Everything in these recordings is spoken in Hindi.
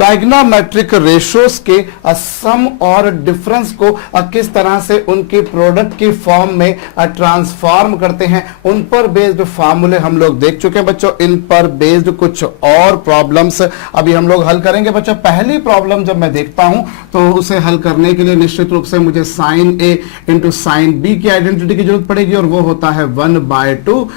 ट्राइग्नोमेट्रिक रेशियोज के सम और डिफरेंस को किस तरह से उनके प्रोडक्ट की फॉर्म में ट्रांसफॉर्म करते हैं, उन पर बेस्ड फार्मूले हम लोग देख चुके हैं बच्चों। इन पर बेस्ड कुछ और प्रॉब्लम्स अभी हम लोग हल करेंगे बच्चों। पहली प्रॉब्लम जब मैं देखता हूं तो उसे हल करने के लिए निश्चित रूप से मुझे sine A into sine B की आइडेंटिटी की जरूरत पड़ेगी, और वो होता है 1/2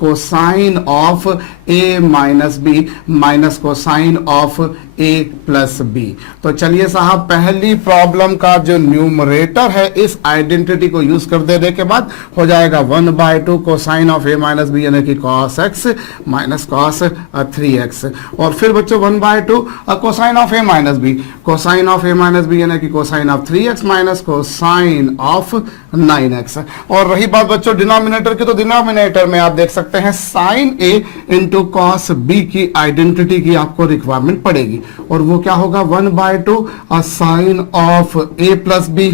cosine of A minus B minus cosine of A plus B. तो चलिए साहब, पहली प्रॉब्लम का जो न्यूमरेटर है इस आइडेंटिटी को यूज कर देने के बाद हो जाएगा 1/2 cosine of A minus B यानी कि cos x minus cos 3x, और फिर बच्चों 1/2 cosine of A minus B, cosine of A minus B यानी कि cosine of 3x minus cosine of 9x। और रही बात बच्चों डिनोमिनेटर की, तो डिनोमिनेटर में आप देख सकते हैं sine A into cos B की आइडेंटिटी की आपको रिक्वायरमेंट पड़ेगी, और वो क्या होगा 1/2 sine of A plus B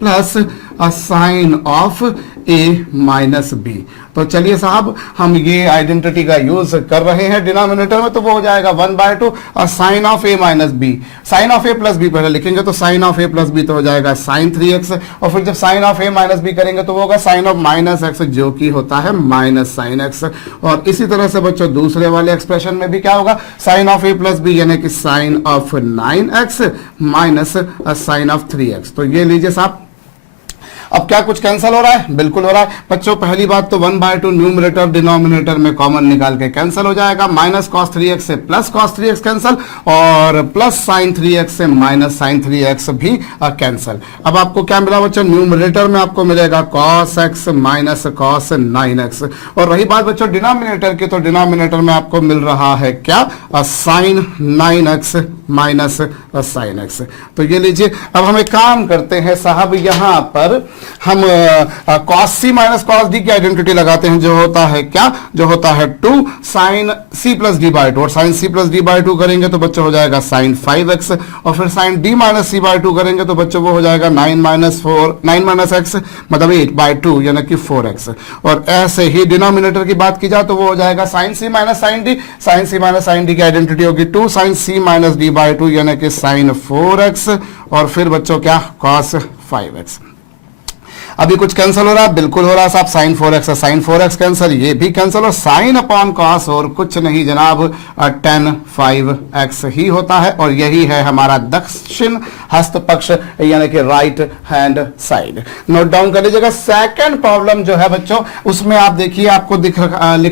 plus sine of A minus B. तो चलिए साहब, हम ये आइडेंटिटी का यूज कर रहे हैं डिनोमिनेटर में, तो वो हो जाएगा 1/2 sine of A minus B, sine of A plus B पहले लिखेंगे तो sine of A plus B तो हो जाएगा साइन 3x, और फिर जब sine of A minus B करेंगे तो वो होगा साइन ऑफ माइनस एक्स जो कि होता है माइनस साइन एक्स। और इसी तरह से बच्चों दूसरे वाले एक्सप्रेशन में भी क्या होगा, sine of A plus B यानी कि sine of 9x minus sine of 3x। तो ये लीजिए साहब, अब क्या कुछ कैंसिल हो रहा है? बिल्कुल हो रहा है बच्चों। पहली बात तो 1/2 न्यूमरेटर डिनोमिनेटर में कॉमन निकाल के कैंसिल हो जाएगा, माइनस कॉस 3x से प्लस कॉस 3x कैंसिल, और प्लस साइन 3x से माइनस साइन 3x भी कैंसिल। अब आपको क्या मिला बच्चों, न्यूमरेटर में आपको मिलेगा cos x minus cos 9x। और रही बात बच्चों डिनोमिनेटर की, तो डिनोमिनेटर में आपको मिल रहा है क्या, sign 9x minus sign x। तो ये लीजिए, अब हम एक काम करते हैं साहब, यहां पर हम cos c minus cos d की आइडेंटिटी लगाते हैं, जो होता है क्या, जो होता है 2 sine c plus D by 2, और sine c plus D by 2 करेंगे तो बच्चों हो जाएगा साइन 5x, और फिर sine d minus c by 2 करेंगे तो बच्चों वो हो जाएगा 9 माइनस x मतलब 8/2 यानी कि 4x। और ऐसे ही डिनोमिनेटर की बात की जाए तो वो हो जाएगा sine c minus sine d, sine c minus sine d की आइडेंटिटी होगी 2 sine c minus d by 2 यानी कि साइन 4x, और फिर बच्चों क्या, cos 5x। अभी कुछ कैंसिल हो रहा है? बिल्कुल हो रहा है साहब, sign 4x sign 4x cancel, ये भी कैंसिल, और साइन अपॉन कॉस और कुछ नहीं जनाब, tan 5x ही होता है, और यही है हमारा दक्षिण हस्त पक्ष यानी कि right hand side. Note down कर लीजिएगा। सेकंड प्रॉब्लम जो है बच्चों, उसमें आप देखिए आपको लिख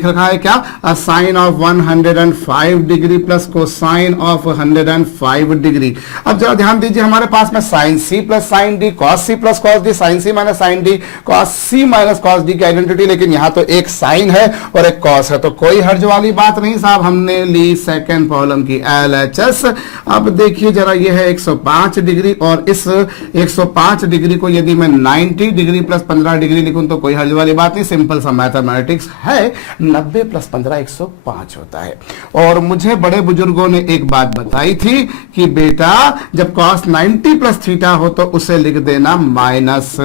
रखा है क्या, sine of 105 degree plus cosine of 105 degree. अब जरा ध्यान दीजिए, हमारे पास में sine c plus sine D, cos c plus cos D, sine c minus sine D, cos c minus cos d की आइडेंटिटी, लेकिन यहां तो एक साइन है और एक cos है, तो कोई हर्ज वाली बात नहीं साहब। हमने ली सेकंड प्रॉब्लम की LHS। अब देखिए जरा, ये है 105 डिग्री, और इस 105 डिग्री को यदि मैं 90 डिग्री प्लस 15 डिग्री लिखूं तो कोई हर्ज वाली बात नहीं, सिंपल सा मैथमेटिक्स है। 90 प्लस 15 105 होता है। और मुझे बड़े बुजुर्गों ने एक बात बताई थी कि बेटा जब cos 90 प्लस थीटा हो तो उसे लिख देना माइनस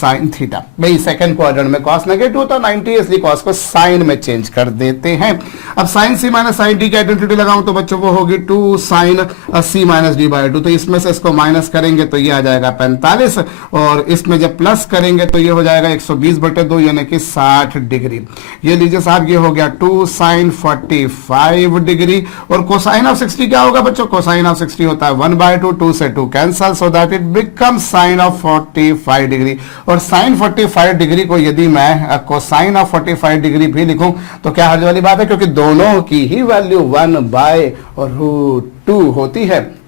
साइन थीटा। भाई सेकंड क्वाड्रेंट में cos नेगेटिव होता 90, इसलिए cos को साइन में चेंज कर देते हैं। अब sine c minus sine d की आइडेंटिटी लगाऊं तो बच्चों वो होगी 2 sine c minus d by 2, तो इसमें से इसको माइनस करेंगे तो ये आ जाएगा 45, और इसमें जब प्लस करेंगे तो ये हो जाएगा 120/2 यानी कि 60 डिग्री। ये लीजिए साहब, ये हो गया 2 साइन 45 डिग्री, और कोसाइन ऑफ 60 क्या होगा बच्चों, कोसाइन ऑफ 60 होता है 1/2, 2 से 2 cancel, so that it become sign of 45 degree. और साइन 45 डिग्री को यदि मैं कोसाइन ऑफ 45 डिग्री भी लिखूं तो क्या हर्ज वाली बात है, क्योंकि दोनों की ही वैल्यू 1/√2 होती है।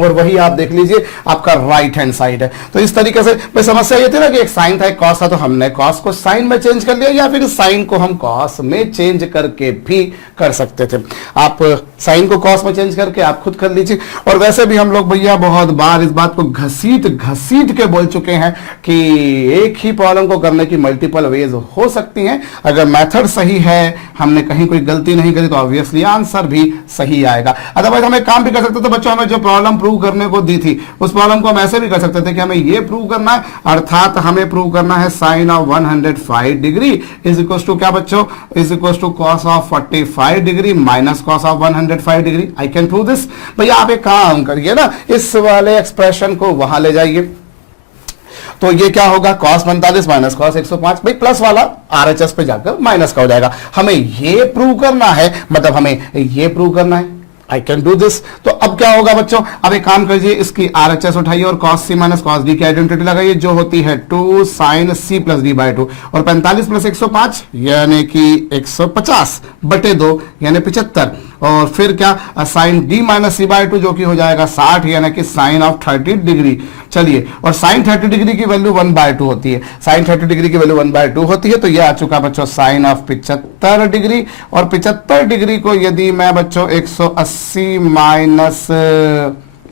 और वही आप देख लीजिए आपका राइट हैंड साइड है। तो इस तरीके से भाई समस्या ये थी ना कि एक साइन था एक कॉस था, तो हमने कॉस को साइन में चेंज कर लिया, या फिर साइन को हम कॉस में चेंज करके भी कर सकते थे। आप साइन को कॉस में चेंज करके आप खुद कर लीजिए। और वैसे भी हम लोग भैया बहुत बार इस बात को घसीट के बोल चुके हैं कि एक ही प्रॉब्लम को करने की मल्टीपल वेज हो सकती हैं। अगर मेथड सही है, हमने कहीं कोई गलती नहीं करी, तो ऑब्वियसली आंसर भी सही आएगा। अदरवाइज हम एक काम भी कर सकते, तो बच्चों हमें जो प्रॉब्लम प्रूव करने को दी थी, उस प्रॉब्लम को हम ऐसे भी कर सकते थे कि हमें ये प्रूव करना है, अर्थात हमें प्रूव करना है sine of 105 degree is equal to क्या बच्चों, is equal to cos of 45 degree minus cos of 105 degree. I can prove this. भैया आप एक काम करिए ना, इस वाले एक्सप्रेशन को वहां ले जाइए, तो ये क्या होगा, cos 45 माइनस cos 105, भाई प्लस वाला RHS पे जाकर माइनस का हो जाएगा। हमें ये प्रूव करना है, मतलब हमें ये प्रूव करना है। I can do this. तो अब क्या होगा बच्चों, अब एक काम कीजिए, इसकी RHS उठाइए और cos c minus cos d की आइडेंटिटी लगाइए, जो होती है 2 sin c plus D by 2, और 45 प्लस 105 यानी कि 150 बटे 2 यानी 75, और फिर क्या sine d minus C by 2 जो कि हो जाएगा 60 यानी कि साइन ऑफ 30 डिग्री। चलिए, और साइन 30 डिग्री की वैल्यू 1/2 होती है, साइन 30 डिग्री की वैल्यू 1/2 होती है, तो ये आ चुका बच्चों साइन ऑफ 75 डिग्री, और 75 डिग्री को यदि मैं बच्चों 180 माइनस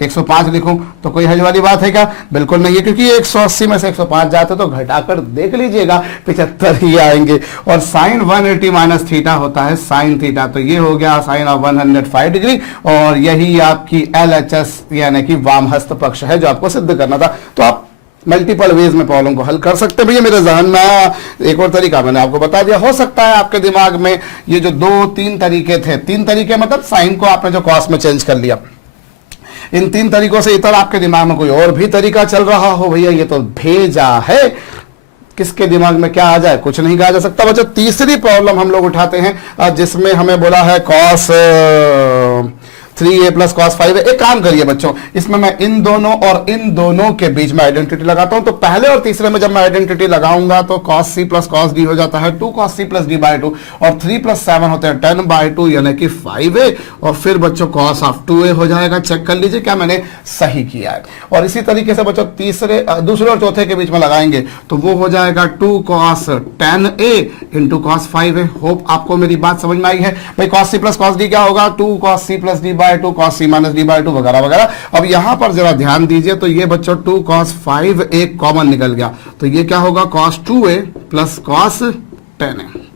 105 लिखूं तो कोई हज वाली बात है क्या, बिल्कुल नहीं है, क्योंकि 180 में से 105 जाते तो घटाकर देख लीजिएगा 75 ही आएंगे। और साइन 180 माइनस थीटा होता है साइन थीटा, तो ये हो गया साइन ऑफ 105 डिग्री, और यही आपकी LHS यानी कि वामहस्त पक्ष है जो आपको सिद्ध करना था। तो आप मल्टीपल वेज में प्रॉब्लम को हल कर सकते हैं। भैया मेरे जहन में एक और तरीका मैंने आपको बता दिया, हो सकता है आपके दिमाग में ये जो 2-3 तरीके थे, 3 तरीके मतलब साइन को आपने जो कॉस में चेंज कर लिया, इन 3 तरीकों से इतर आपके दिमाग में कोई और भी तरीका चल रहा हो, भैया ये तो भेजा है, किसके दिमाग में क्या आ जाए कुछ नहीं कहा जा सकता। बच्चों तीसरी प्रॉब्लम हम लोग उठाते हैं जिसमें हमें बोला है cos 3a plus cos 5a। एक काम करिए बच्चों, इसमें मैं इन दोनों और इन दोनों के बीच में आइडेंटिटी लगाता हूं, तो पहले और तीसरे में जब मैं आइडेंटिटी लगाऊंगा तो cos c plus cos d हो जाता है 2 cos c plus d by 2, और 3 प्लस 7 होते हैं 10 बाई 2 यानी कि 5a, और फिर बच्चों cos ऑफ 2a हो जाएगा। चेक कर लीजिए क्या मैंने सही किया है। और इसी तरीके से बच्चों दूसरे और चौथे के बीच में लगाएंगे तो वो हो जाएगा 2 cos 10a into cos 5a। Hope आपको मेरी बात समझ में आई है। भाई cos c plus cos d क्या होगा, 2 cos c plus d by 2 cos c minus d by 2 वगैरह वगैरह। अब यहां पर जरा ध्यान दीजिए, तो ये बच्चों 2 cos 5a कॉमन निकल गया, तो ये क्या होगा cos 2a plus cos 10a।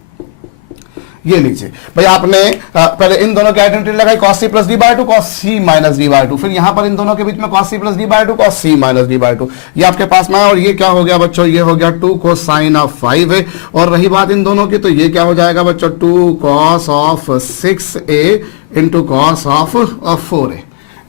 ये लीजिए भाई, आपने पहले इन दोनों की आइडेंटिटी लगाई cos c plus d by 2 cos c minus d by 2, फिर यहां पर इन दोनों के बीच में cos c plus d by 2 cos c minus d by 2, ये आपके पास में है। और ये क्या हो गया बच्चों, ये हो गया 2 cos sin ऑफ 5 है। और रही बात इन दोनों की, तो ये क्या हो जाएगा बच्चों 2 cos of 6a into cos of 4a।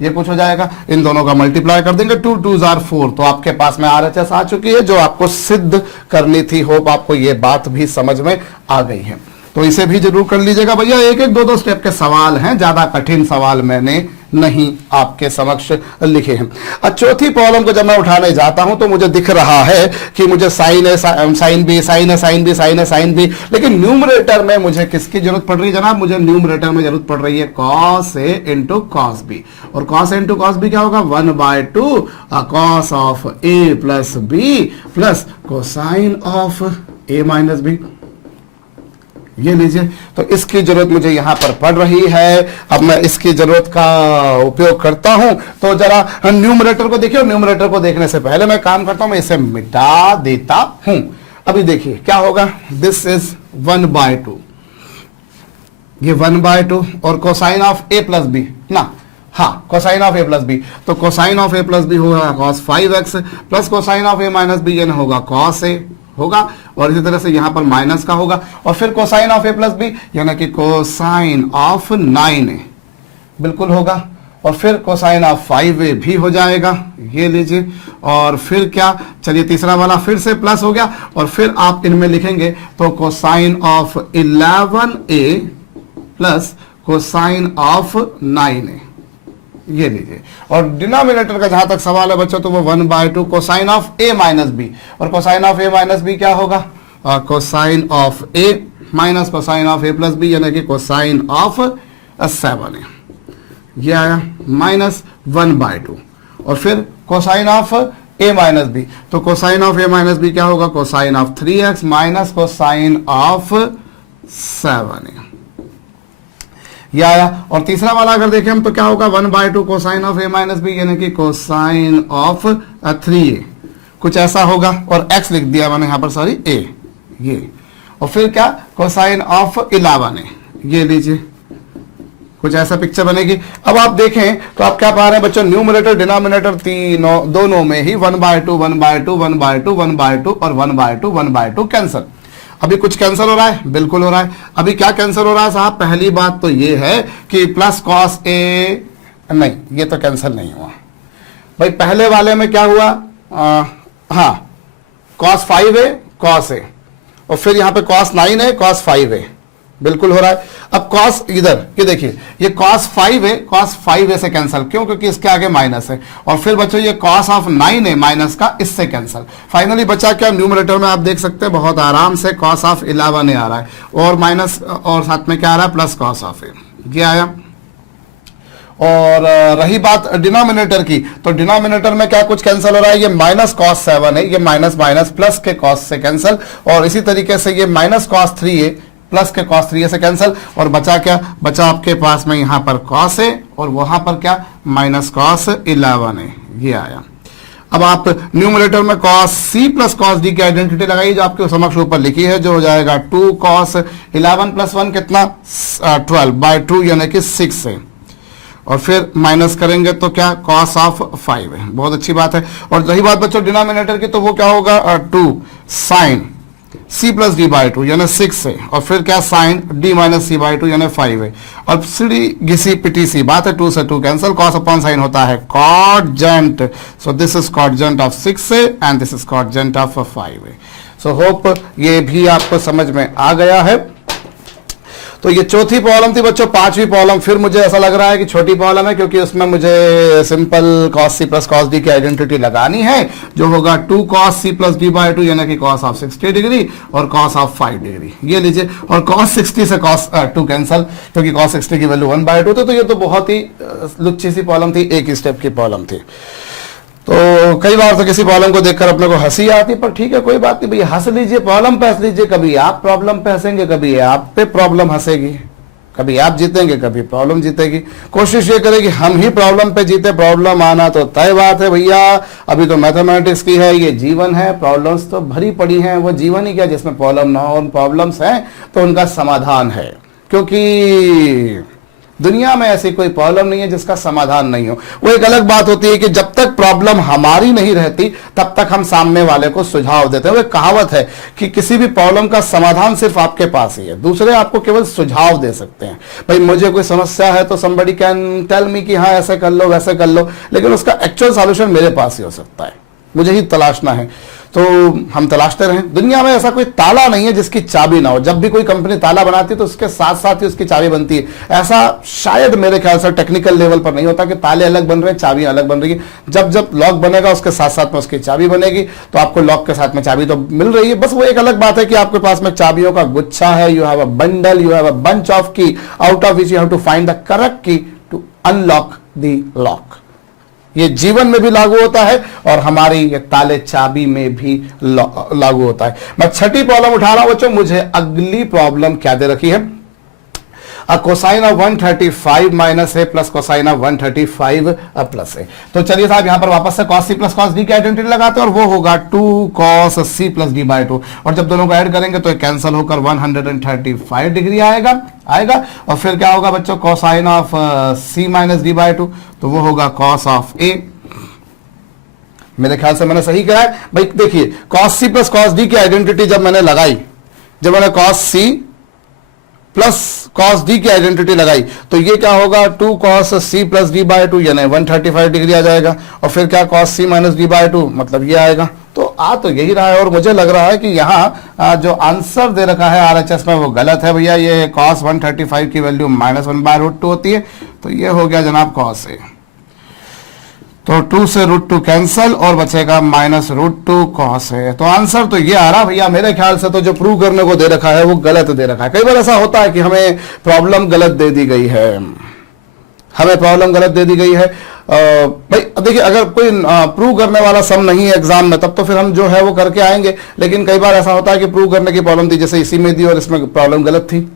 ये कुछ हो जाएगा, इन दोनों का मल्टीप्लाई कर देंगे, 2 2s are 4, तो आपके पास में RHS आ चुकी है जो आपको सिद्ध करनी थी। होप आपको ये बात भी समझ में आ गई है, तो इसे भी जरूर कर लीजिएगा। भैया एक एक दो स्टेप के सवाल हैं, ज्यादा कठिन सवाल मैंने नहीं आपके समक्ष लिखे हैं। अब चौथी प्रॉब्लम को जब मैं उठाने जाता हूं तो मुझे दिख रहा है कि मुझे साइन है साइन बी, साइन है साइन बी, साइन है साइन बी, लेकिन न्यूमरेटर में मुझे किसकी जरूरत पड़ रही है जनाब, मुझे न्यूमरेटर में जरूरत पड़ रही है cos a into cos B. और cos a into cos B क्या होगा, 1/2 cos of a plus B plus cosine of a minus B. ये लीजिए, तो इसकी जरूरत मुझे यहां पर पड़ रही है। अब मैं इसकी जरूरत का उपयोग करता हूं, तो जरा न्यूमरेटर को देखिए। न्यूमरेटर को देखने से पहले मैं काम करता हूं, मैं इसे मिटा देता हूं। अभी देखिए क्या होगा, दिस इज 1/2, ये 1/2, और cosine of a plus B ना, हाँ cosine of a plus B, तो cosine of a plus B होगा cos 5x plus cosine of a minus B यानी होगा cos a होगा, और इसी तरह से यहां पर माइनस का होगा, और फिर cosine of a plus B यानी कि कोसाइन ऑफ 9a बिल्कुल होगा, और फिर कोसाइन ऑफ 5a भी हो जाएगा। ये लीजिए, और फिर क्या, चलिए तीसरा वाला फिर से प्लस हो गया, और फिर आप इनमें लिखेंगे तो cosine of 11a plus cosine of 9a। ये लीजिए, और डिनोमिनेटर का जहां तक सवाल है बच्चों, तो वो 1/2 cosine of a minus B, और cosine of a minus B क्या होगा, cosine of a minus cosine of a plus B यानी कि कोसाइन ऑफ 7a। ये आया माइनस 1/2, और फिर cosine of a minus B, तो cosine of a minus B क्या होगा, cosine of 3x minus cosine of 7a। ये आया। और तीसरा वाला अगर देखें हम तो क्या होगा, 1/2 cosine of a minus B यानी कि कोसाइन ऑफ 3a, कुछ ऐसा होगा, और x लिख दिया मैंने यहां पर, सॉरी a, ये, और फिर क्या कोसाइन ऑफ 11a। ये लीजिए कुछ ऐसा पिक्चर बनेगी। अब आप देखें तो आप क्या पा रहे हैं बच्चों, न्यूमरेटर डिनोमिनेटर तीनों दोनों में ही 1/2 1/2 1/2 1/2 और 1/2 1/2 कैंसिल। अभी कुछ कैंसिल हो रहा है, बिल्कुल हो रहा है। अभी क्या कैंसिल हो रहा है साहब, पहली बात तो ये है कि प्लस कॉस ए, नहीं ये तो कैंसिल नहीं हुआ भाई। पहले वाले में क्या हुआ, हाँ cos 5a cos a, और फिर यहां पे cos 9a cos 5a, बिल्कुल हो रहा है। अब cos इधर ये देखिए, ये cos 5a से कैंसिल, क्यों, क्योंकि इसके आगे माइनस है। और फिर बच्चों ये cos ऑफ 9a माइनस का इससे कैंसिल। फाइनली बचा क्या, न्यूमरेटर में आप देख सकते हैं बहुत आराम से cos ऑफ 11a आ रहा है, और माइनस और साथ में क्या आ रहा है, प्लस cos ऑफ a, ये आया। और रही बात डिनोमिनेटर की, तो डिनोमिनेटर में क्या कुछ कैंसिल हो रहा है, ये माइनस cos 7 है, ये माइनस माइनस प्लस के cos से कैंसिल, और इसी तरीके से ये माइनस cos 3 है प्लस के cos 3 से कैंसिल। और बचा क्या, बचा आपके पास में यहां पर cos है और वहां पर क्या माइनस cos 11 है, ये आया। अब आप न्यूमरेटर में cos c plus cos d की आइडेंटिटी लगाइए जो आपके समक्ष ऊपर लिखी है, जो हो जाएगा 2 cos 11 प्लस 1 कितना 12/2 यानी कि 6 है, और फिर माइनस करेंगे तो क्या cos ऑफ 5 है, बहुत अच्छी बात है। और रही बात बच्चों डिनोमिनेटर की, तो वो क्या होगा 2 sin c प्लस d/2 यानी 6 है, और फिर क्या sin d माइनस c/2 यानी 5 है। और सीधी घिसी पिटी सी बात है, 2 से 2 कैंसिल, cos अपॉन sin होता है cotjant, so this is cotjant of 6 है and this is cotjant of 5 है। सो होप ये भी आपको समझ में आ गया है। तो ये चौथी प्रॉब्लम थी बच्चों। पांचवी प्रॉब्लम फिर मुझे ऐसा लग रहा है कि छोटी प्रॉब्लम है, क्योंकि उसमें मुझे simple cos c plus cos d की आइडेंटिटी लगानी है, जो होगा 2 cos c प्लस d/2 यानी कि cos ऑफ 60 डिग्री और cos ऑफ 5 डिग्री, ये लीजिए। और cos 60 से cos 2 कैंसिल, क्योंकि cos 60 की वैल्यू 1/2 थी। तो ये तो बहुत ही लुच्ची सी प्रॉब्लम थी, एक ही स्टेप की प्रॉब्लम थी। तो कई बार तो किसी प्रॉब्लम को देखकर अपने को हंसी आती, पर ठीक है कोई बात नहीं भैया, हंस लीजिए, प्रॉब्लम पे हंस लीजिए। कभी आप प्रॉब्लम पे हंसेंगे, कभी आप पे प्रॉब्लम हंसेगी, कभी आप जीतेंगे, कभी प्रॉब्लम जीतेगी। कोशिश ये करें कि हम ही प्रॉब्लम पे जीते, प्रॉब्लम आना तो तय बात है भैया। अभी तो मैथमेटिक्स की है, ये जीवन है, प्रॉब्लम्स तो भरी पड़ी हैं। वो जीवन ही क्या जिसमें प्रॉब्लम ना हो, उन प्रॉब्लम्स हैं तो उनका समाधान है, क्योंकि दुनिया में ऐसी कोई प्रॉब्लम नहीं है जिसका समाधान नहीं हो। वो एक अलग बात होती है कि जब तक प्रॉब्लम हमारी नहीं रहती तब तक हम सामने वाले को सुझाव देते हैं। वो एक कहावत है कि किसी भी प्रॉब्लम का समाधान सिर्फ आपके पास ही है, दूसरे आपको केवल सुझाव दे सकते हैं। भाई मुझे कोई समस्या है तो somebody कैन टेल मी कि हाँ ऐसे कर लो वैसे कर लो, लेकिन उसका एक्चुअल सॉल्यूशन मेरे पास ही हो सकता है, मुझे ही तलाशना है। तो हम तलाशते रहें। दुनिया में ऐसा कोई ताला नहीं है जिसकी चाबी ना हो। जब भी कोई कंपनी ताला बनाती है तो उसके साथ साथ ही उसकी चाबी बनती है। ऐसा शायद मेरे ख्याल से टेक्निकल लेवल पर नहीं होता कि ताले अलग बन रहे हैं चाबियां अलग बन रही है। जब जब लॉक बनेगा उसके साथ साथ में उसकी चाबी बनेगी, तो आपको लॉक के साथ में चाबी तो मिल रही है। बस वो एक अलग बात है कि आपके पास में चाबियों का गुच्छा है, you have a bundle, you have a bunch of key, out of which you have to find the correct key to unlock the lock. ये जीवन में भी लागू होता है और हमारी ये ताले चाबी में भी लागू होता है। मैं छठी प्रॉब्लम उठा रहा हूं बच्चों। मुझे अगली प्रॉब्लम क्या दे रखी है, कोसाइन ऑफ 135 माइनस है प्लस कोसाइन ऑफ 135 प्लस है। तो चलिए साहब यहां पर वापस से cos c plus cos d की आइडेंटिटी लगाते हैं और वो होगा 2 cos c प्लस d/2, और जब दोनों को ऐड करेंगे तो कैंसिल होकर 135 डिग्री आएगा। और फिर क्या होगा बच्चों, cosine of c minus d/2, तो वो होगा cos ऑफ a। मेरे ख्याल से मैंने सही कहा है भाई। देखिए cos c plus cos d की आइडेंटिटी जब मैंने लगाई, जब मैंने cos c plus cos d की आइडेंटिटी लगाई, तो ये क्या होगा 2 cos c प्लस d/2 यानी 135 डिग्री आ जाएगा। और फिर क्या cos c माइनस d/2 मतलब ये आएगा। तो आ तो यही रहा है, और मुझे लग रहा है कि यहाँ जो आंसर दे रखा है RHS में वो गलत है भैया। ये cos 135 की वैल्यू -1/√2 होती है, तो ये हो गया जनाब cos a। तो 2 से √2 कैंसल और बचेगा -√2 cos है। तो आंसर तो ये आ रहा भैया। मेरे ख्याल से तो जो प्रूव करने को दे रखा है वो गलत दे रखा है। कई बार ऐसा होता है कि हमें प्रॉब्लम गलत दे दी गई है, हमें प्रॉब्लम गलत दे दी गई है। भाई देखिए अगर कोई प्रूव करने वाला सम नहीं है एग्जाम में, तब तो फिर हम जो है वो करके आएंगे। लेकिन कई बार ऐसा होता है कि प्रूव करने की प्रॉब्लम थी, जैसे इसी में दी और इसमें प्रॉब्लम गलत थी,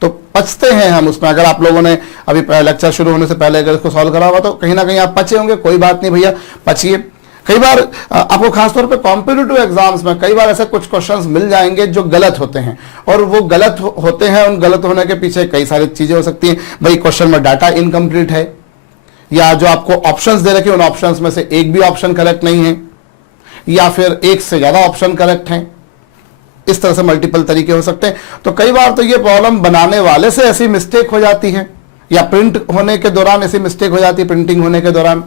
तो पचते हैं हम उसमें। अगर आप लोगों ने अभी लेक्चर शुरू होने से पहले अगर इसको सॉल्व करा हुआ तो कहीं ना कहीं आप पचे होंगे। कोई बात नहीं भैया, पचिए। कई बार आपको खासतौर पे कॉम्पिटिटिव एग्जाम्स में कई बार ऐसे कुछ क्वेश्चंस मिल जाएंगे जो गलत होते हैं, और वो गलत होते हैं, उन गलत होने के पीछे कई सारी चीजें हो सकती हैं। भाई क्वेश्चन में डाटा इनकम्प्लीट है, या जो आपको ऑप्शंस दे रखे हैं उन ऑप्शंस में से एक भी ऑप्शन करेक्ट नहीं है, या फिर एक से ज्यादा ऑप्शन करेक्ट हैं। इस तरह से मल्टीपल तरीके हो सकते हैं। तो कई बार तो ये प्रॉब्लम बनाने वाले से ऐसी मिस्टेक हो जाती है, या प्रिंट होने के दौरान ऐसी मिस्टेक हो जाती है, प्रिंटिंग होने के दौरान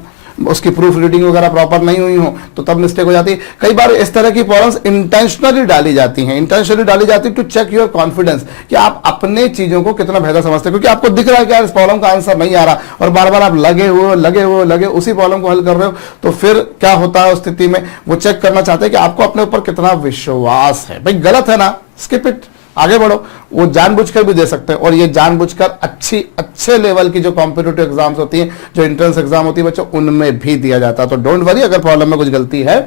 उसकी प्रूफ रीडिंग वगैरह प्रॉपर नहीं हुई हो तो तब मिस्टेक हो जाती है। कई बार इस तरह की प्रॉब्लम्स इंटेंशनली डाली जाती हैं, इंटेंशनली डाली जाती है टू चेक योर कॉन्फिडेंस, कि आप अपने चीजों को कितना बेहतर समझते हैं, क्योंकि आपको दिख रहा है कि यार इस प्रॉब्लम का आंसर नहीं आ रहा, और बार बार आप लगे उसी प्रॉब्लम को हल कर रहे हो। तो फिर क्या होता है उस स्थिति में, वो चेक करना चाहते हैं कि आपको अपने ऊपर कितना विश्वास है। भाई गलत है ना, स्किप इट, आगे बढ़ो। वो जानबूझकर भी दे सकते हैं, और ये जानबूझकर अच्छे लेवल की जो कॉम्पिटिटिव एग्जाम्स होती हैं, जो एंट्रेंस एग्जाम होती है बच्चों, उनमें भी दिया जाता है। तो डोंट वरी, अगर प्रॉब्लम में कुछ गलती है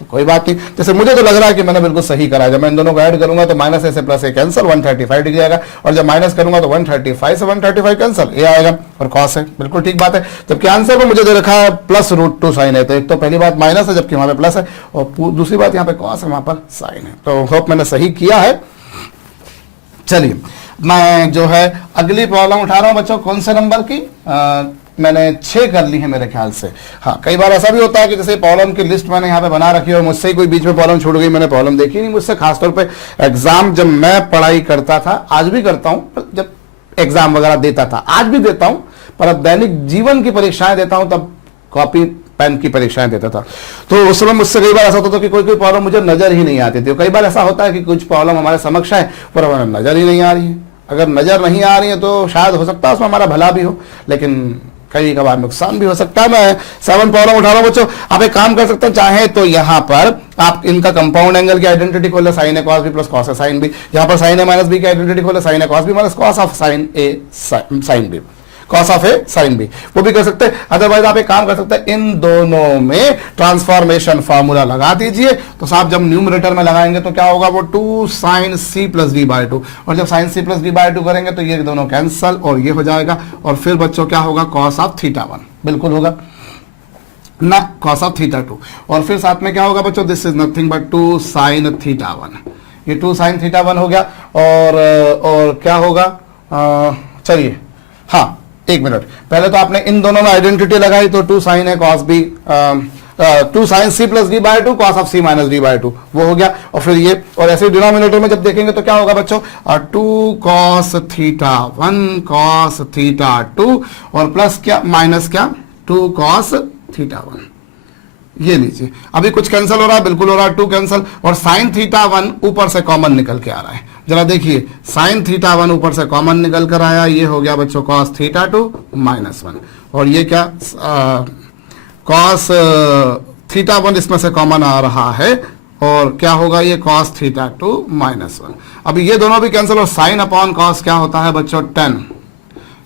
तो कोई बात नहीं। जैसे मुझे तो लग रहा है कि मैंने बिल्कुल सही करा है। जब मैं इन दोनों को ऐड करूंगा तो माइनस ए से प्लस ए कैंसिल, 135 डिग्री आएगा, और जब माइनस करूंगा तो 135 से 135 कैंसिल, ए आएगा और कॉस है, बिल्कुल ठीक बात है। जबकि आंसर में मुझे दे रखा है प्लस √2 साइन है, तो एक तो पहली बात माइनस है जबकि वहां पे प्लस है, और दूसरी बात यहाँ पे कॉस है, वहां पर साइन है। तो होप मैंने सही किया है। चलिए मैं जो है अगली प्रॉब्लम उठा रहा हूं बच्चों, कौन से नंबर की, मैंने 6 कर ली है मेरे ख्याल से। हाँ, कई बार ऐसा भी होता है कि जैसे प्रॉब्लम की लिस्ट मैंने यहाँ पे बना रखी है और मुझसे ही कोई बीच में प्रॉब्लम छूट गई, मैंने प्रॉब्लम देखी नहीं। मुझसे खासतौर पे एग्जाम जब मैं पढ़ाई करता था, आज भी करता हूँ, जब एग्जाम वगैरह देता था, आज भी देता हूँ, पर अब दैनिक जीवन की परीक्षाएं देता हूँ, तब कॉपी पेन की परीक्षाएं देता था। तो उस समय मुझसे कई बार ऐसा होता था कि कोई प्रॉब्लम मुझे नजर ही नहीं आती थी। कई बार ऐसा होता है कि कुछ प्रॉब्लम हमारे समक्ष है पर हमें नजर ही नहीं आ रही है। अगर नजर नहीं आ रही है तो शायद हो सकता है उसमें हमारा भला भी हो, लेकिन कई कबार नुकसान भी हो सकता है। मैं 7 प्रॉब्लम उठा रहा हूं बच्चों। आप एक काम कर सकते हैं, चाहे तो यहां पर आप इनका कंपाउंड एंगल की आइडेंटिटी खोले, sine A cos B plus cos A sine B. यहां पर साइन ए माइनस बी की आइडेंटिटी खोले, sine A cos B minus cos of sine A sine B, cos of A sine B, वो भी कर सकते हैं। अदरवाइज आप एक काम कर सकते हैं, इन दोनों में ट्रांसफॉर्मेशन फार्मूला लगा दीजिए। तो साहब जब न्यूमरेटर में लगाएंगे तो क्या होगा, वो 2 sin c plus D by 2, और जब sin c plus D by 2 करेंगे तो ये दोनों कैंसल और ये हो जाएगा, और फिर बच्चों क्या होगा, कॉस ऑफ थीटा 1 बिल्कुल होगा ना, कॉस ऑफ थीटा 2, और फिर साथ में क्या होगा बच्चों, this is nothing but 2 sin theta 1, ये 2 sin थीटा 1 हो गया। और क्या होगा, चलिए हाँ एक मिनट, पहले तो आपने इन दोनों में आइडेंटिटी लगाई, तो 2 sin है cos b, 2 sin c plus D by 2 cos of c minus D by 2, वो हो गया। और फिर ये, और ऐसे डिनोमिनेटर में जब देखेंगे तो क्या होगा बच्चों, 2 cos थीटा 1 cos थीटा 2, और प्लस क्या माइनस क्या 2 cos थीटा 1, ये लीजिए। अभी कुछ कैंसिल हो रहा है, बिल्कुल हो रहा है, 2 कैंसिल, और साइन थीटा 1 ऊपर से कॉमन निकल के आ रहा है। जरा देखिए, साइन थीटा 1 ऊपर से कॉमन निकल कर आया, ये हो गया बच्चों कॉस थीटा 2 माइनस 1, और ये क्या कॉस थीटा 1 इसमें से कॉमन आ रहा है, और क्या होगा ये कॉस थीटा 2 माइनस 1। अभी ये दोनों भी कैंसिल, और साइन अपॉन कॉस क्या होता है बच्चों, 10,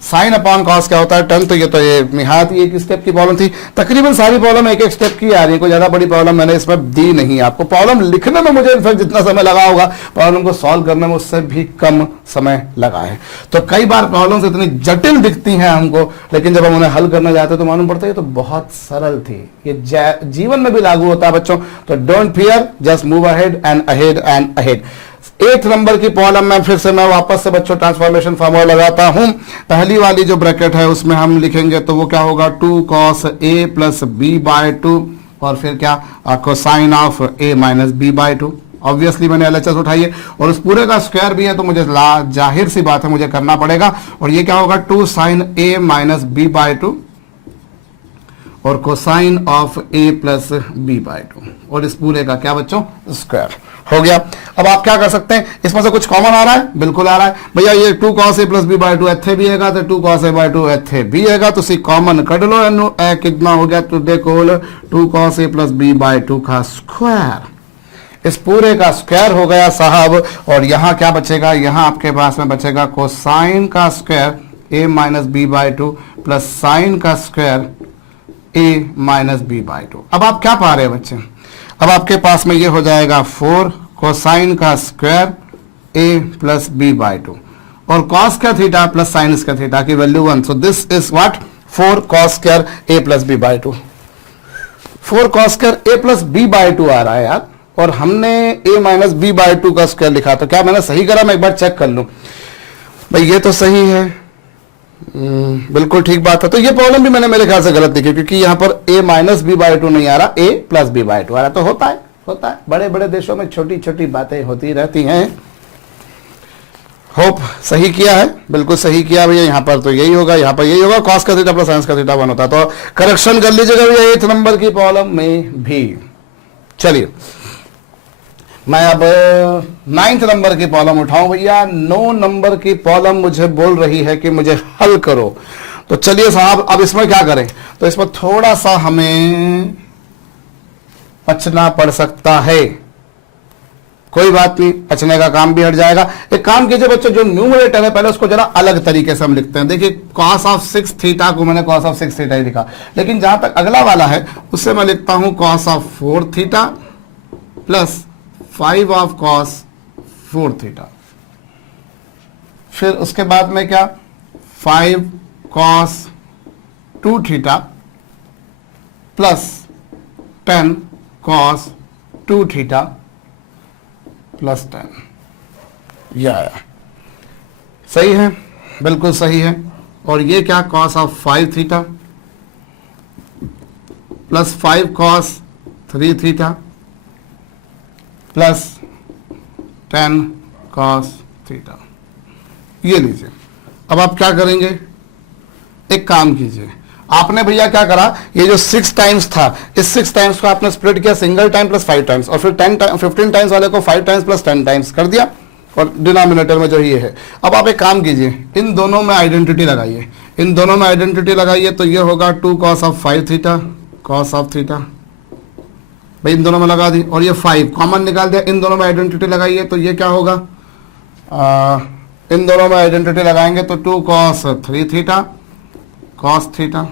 साइन अपॉन कॉस क्या होता है 10। तो ये निहायत ही एक स्टेप की प्रॉब्लम थी। तकरीबन सारी प्रॉब्लम एक स्टेप की आ रही है, कोई ज्यादा बड़ी प्रॉब्लम मैंने इसमें दी नहीं आपको। प्रॉब्लम लिखने में मुझे इनफैक्ट जितना समय लगा होगा, प्रॉब्लम को सॉल्व करने में उससे भी कम समय लगा है। तो कई बार प्रॉब्लम्स इतनी जटिल दिखती हैं हमको, लेकिन जब हम उन्हें हल करने जाते हैं तो मालूम पड़ता है ये तो बहुत सरल थी। ये जीवन में भी लागू होता है बच्चों। तो don't fear, just move ahead and ahead and ahead. 8 number की प्रॉब्लम में फिर से मैं वापस से बच्चों ट्रांसफॉर्मेशन फार्मूला लगाता हूं। पहली वाली जो ब्रैकेट है उसमें हम लिखेंगे तो वो क्या होगा, 2 cos a plus B by 2, और फिर क्या cosine of a minus B by 2। Obviously मैंने LHS उठाई है, और उस पूरे का स्क्वायर भी है तो मुझे जाहिर सी बात है मुझे करना पड़ेगा। और ये क्या होगा, 2 sin a minus B by 2, और cosine of a plus B by 2, और इस पूरे का क्या बच्चों, स्क्वायर हो गया। अब आप क्या कर सकते हैं, इसमें से कुछ कॉमन आ रहा है, बिल्कुल आ रहा है भैया, ये 2 cos a plus B by 2 एथे भी हैगा, तो 2 cos a बाई 2 एथे भी हैगा, तो सी कॉमन कट लो, एनो ए कितना हो गया, तो देखो 2 cos a plus B by 2 का स्क्वायर, इस पूरे का स्क्वायर हो गया साहब। और यहां क्या बचेगा, यहां आपके पास में बचेगा कोसाइन का square a minus B by 2 plus sine का square a minus B by 2। अब आप क्या पा रहे हैं बच्चे, अब आपके पास में ये हो जाएगा 4 कोसाइन का square a plus B by 2, और कॉस का थीटा प्लस साइन का थीटा की value 1। So this is what, 4 cos square a plus B by 2। 4 cos square A plus B by 2 आ रहा है यार, और हमने a माइनस बी बाय 2 का स्क्वायर लिखा, तो क्या मैंने सही करा? मैं एक बार चेक कर लूं भाई, ये तो सही है। बिल्कुल ठीक बात है। तो ये प्रॉब्लम भी मैंने मेरे ख्याल से गलत लिखी, क्योंकि यहां पर a माइनस बी बाय 2 नहीं आ रहा, a प्लस बी बाय 2 आ रहा। तो होता है बड़े बड़े देशों में छोटी छोटी बातें होती रहती हैं। होप सही किया है, बिल्कुल सही किया भैया। यहाँ पर तो यही होगा, यहाँ पर यही होगा, कॉस का थीटा प्लस साइंस का थीटा 1 होता है। तो करेक्शन कर लीजिएगा भैया 8 नंबर की प्रॉब्लम में भी। चलिए मैं अब 9th नंबर की प्रॉब्लम उठाऊं भैया। 9 नंबर की प्रॉब्लम मुझे बोल रही है कि मुझे हल करो। तो चलिए साहब, अब इसमें क्या करें? तो इसमें थोड़ा सा हमें बचना पड़ सकता है, कोई बात नहीं, बचने का काम भी हट जाएगा। एक काम कीजिए बच्चों, जो न्यूमरेटर है पहले उसको जरा अलग तरीके से हम लिखते हैं। देखिए cos ऑफ 6 थीटा को मैंने cos ऑफ 6 थीटा ही लिखा, लेकिन जहां तक अगला वाला है उससे मैं लिखता हूं cos of 4 theta plus 5 of cos 4 theta. फिर उसके बाद में क्या, 5 cos 2 theta plus 10 cos 2 theta plus 10। यह आया, सही है, बिल्कुल सही है। और ये क्या, cos of 5 theta plus 5 cos 3 theta plus 10 cos theta. ये लीजिए। अब आप क्या करेंगे, एक काम कीजिए, आपने भैया क्या करा, ये जो 6 टाइम्स था, इस 6 टाइम्स को आपने स्प्लिट किया सिंगल टाइम प्लस 5 टाइम्स, और फिर 15 टाइम्स वाले को 5 टाइम्स प्लस 10 टाइम्स कर दिया, और डिनोमिनेटर में जो ये है। अब आप एक काम कीजिए, इन दोनों में आइडेंटिटी लगाइए, इन दोनों में आइडेंटिटी लगाइए, तो ये होगा 2 cos of 5 theta cos of theta, भाई इन दोनों में लगा दी, और ये 5 कॉमन निकाल दिया, इन दोनों में आइडेंटिटी लगाइए, तो ये क्या होगा, इन दोनों में आइडेंटिटी लगाएंगे तो 2 cos 3 थीटा cos थीटा,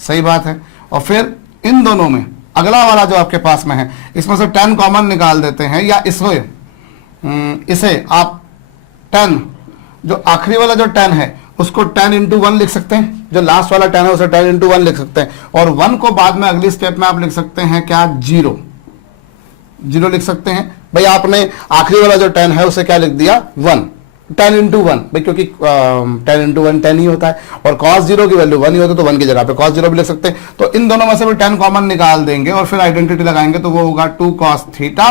सही बात है। और फिर इन दोनों में अगला वाला जो आपके पास में है, इसमें से 10 कॉमन निकाल देते हैं, या इसे आप 10, जो आखिरी वाला जो 10 है उसको 10 इंटू 1 लिख सकते हैं, जो लास्ट वाला 10 है उसे 10 इंटू 1 लिख सकते हैं, और 1 को बाद में अगली स्टेप में आप लिख सकते हैं क्या, 0 लिख सकते हैं। भाई आपने आखिरी वाला जो 10 है उसे क्या लिख दिया, 1, 10 इंटू 1, भाई क्योंकि 10 इंटू 1 10 ही होता है, और cos 0 की वैल्यू 1 ही होता है, तो 1 की जगह पे cos 0 भी लिख सकते हैं। तो इन दोनों में से भी 10 कॉमन निकाल देंगे, और फिर आइडेंटिटी लगाएंगे, तो वो होगा 2 cos थीटा,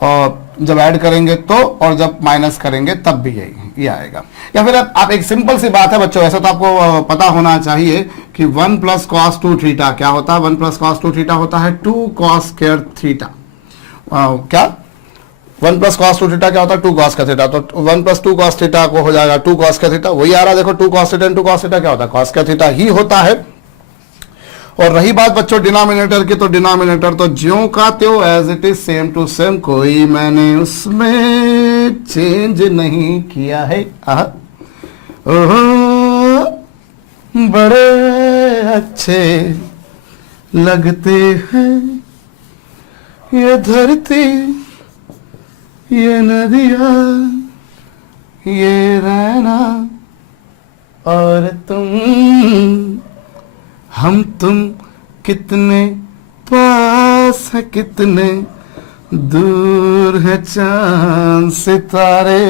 और जब ऐड करेंगे तो, और जब माइनस करेंगे तब भी ये आएगा। या फिर आप एक सिंपल सी बात है बच्चों, ऐसा तो आपको पता होना चाहिए कि 1 प्लस cos 2 थीटा क्या होता है, 1 प्लस cos 2 थीटा होता है 2 cos स्क्वायर थीटा। क्या 1 प्लस cos 2 थीटा क्या होता है, 2 cos का थीटा, तो 1 प्लस 2 cos थीटा को हो जाएगा 2 cos का थीटा, वही आ रहा है देखो, 2 cos थीटा 2 cos थीटा क्या होता है, cos का थीटा ही होता है। और रही बात बच्चों डिनोमिनेटर की, तो डिनोमिनेटर तो ज्यों का त्यों as it is same to same, कोई मैंने उसमें चेंज नहीं किया है। ओह बड़े अच्छे लगते हैं ये धरती, ये नदियाँ, ये रहना, और तुम, हम तुम कितने पास है, कितने दूर है चांद सितारे।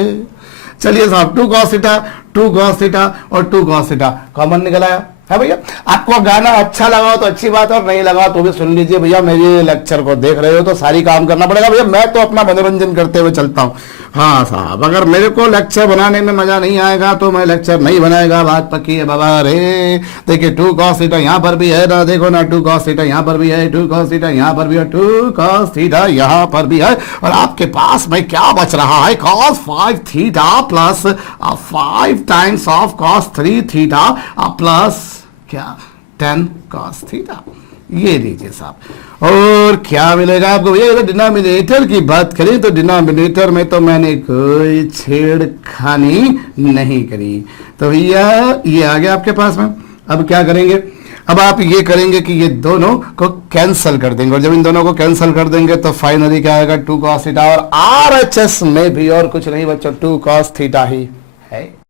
चलिए साहब 2 cos थीटा 2 cos थीटा और 2 cos थीटा कॉमन निकल आया है भैया। आपको गाना अच्छा लगा तो अच्छी बात है, और नहीं लगा तो भी सुन लीजिए भैया, मेरे लेक्चर को देख रहे हो तो सारी काम करना पड़ेगा भैया, मैं तो अपना मनोरंजन करते हुए चलता हूँ। हाँ साहब, अगर मेरे को लेक्चर बनाने में मजा नहीं आएगा तो मैं लेक्चर नहीं बनाएगा, बात पक्की है बाबा रे। देखिए 2 cos थीटा यहाँ पर भी है ना, देखो ना 2 cos थीटा यहाँ पर भी है, 2 cos थीटा यहाँ पर भी है, 2 cos थीटा यहाँ पर भी है, और आपके पास में क्या बच रहा है, cos 5 theta plus 5 times of cos 3 theta plus क्या 10 cos थीटा। ये लीजिए साहब, और क्या मिलेगा आपको भैया। डिनोमिनेटर की बात करें तो डिनोमिनेटर में तो मैंने कोई छेड़खानी नहीं करी, तो भैया ये आ गया आपके पास में। अब क्या करेंगे, अब आप ये करेंगे कि ये दोनों को कैंसिल कर देंगे, और जब इन दोनों को कैंसिल कर देंगे तो फाइनली क्या आएगा 2 cos थीटा, और RHS में भी और कुछ नहीं बच्चों 2 cos थीटा ही है।